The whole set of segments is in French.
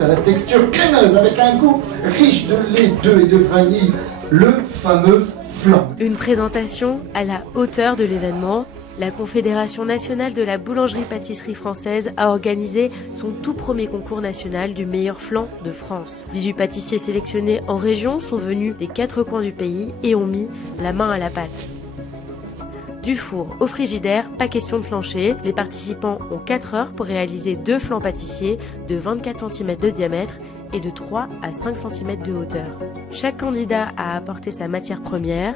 À la texture crémeuse avec un goût riche de lait, d'œufs et de vanille, le fameux flan. Une présentation à la hauteur de l'événement. La Confédération nationale de la boulangerie-pâtisserie française a organisé son tout premier concours national du meilleur flan de France. 18 pâtissiers sélectionnés en région sont venus des 4 coins du pays et ont mis la main à la pâte. Du four au frigidaire, pas question de flancher. Les participants ont 4 heures pour réaliser 2 flans pâtissiers de 24 cm de diamètre et de 3 à 5 cm de hauteur. Chaque candidat a apporté sa matière première.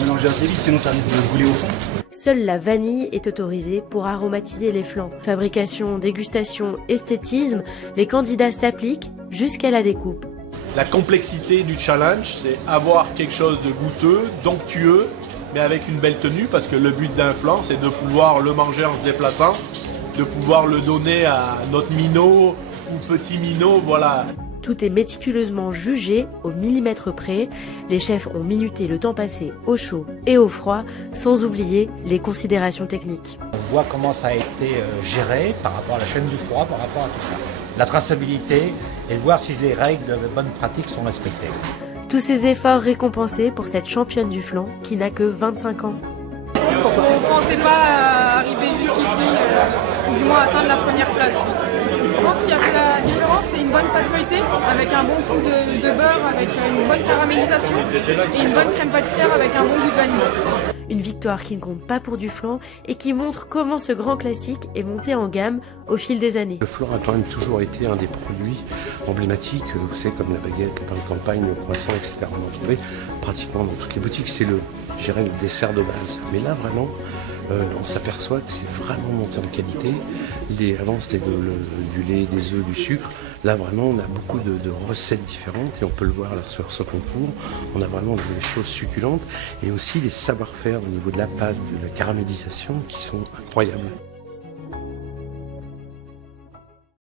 Mélanger assez vite, sinon ça risque de brûler au fond. Seule la vanille est autorisée pour aromatiser les flans. Fabrication, dégustation, esthétisme, les candidats s'appliquent jusqu'à la découpe. La complexité du challenge, c'est avoir quelque chose de goûteux, d'onctueux, mais avec une belle tenue, parce que le but d'un flan, c'est de pouvoir le manger en se déplaçant, de pouvoir le donner à notre minot ou petit minot, voilà. Tout est méticuleusement jugé au millimètre près. Les chefs ont minuté le temps passé au chaud et au froid, sans oublier les considérations techniques. On voit comment ça a été géré par rapport à la chaîne du froid, par rapport à tout ça. La traçabilité et voir si les règles de bonne pratique sont respectées. Tous ces efforts récompensés pour cette championne du flan qui n'a que 25 ans. On ne pensait pas arriver jusqu'ici, ou du moins atteindre la première place. Je pense qu'il y a fait la différence, c'est une bonne pâte feuilletée avec un bon coup de beurre, avec une bonne caramélisation et une bonne crème pâtissière avec un bon goût de vanille. Une victoire qui ne compte pas pour du flan et qui montre comment ce grand classique est monté en gamme au fil des années. Le flan a quand même toujours été un des produits emblématiques, vous savez, comme la baguette, le pain de campagne, le croissant, etc. On en trouvait pratiquement dans toutes les boutiques, c'est le dessert de base. Mais là, vraiment, on s'aperçoit que c'est vraiment monté en qualité. Avant, c'était du lait, des œufs, du sucre. Là, vraiment, on a beaucoup de recettes différentes et on peut le voir là, sur ce concours. On a vraiment des choses succulentes et aussi des savoir-faire au niveau de la pâte, de la caramélisation qui sont incroyables.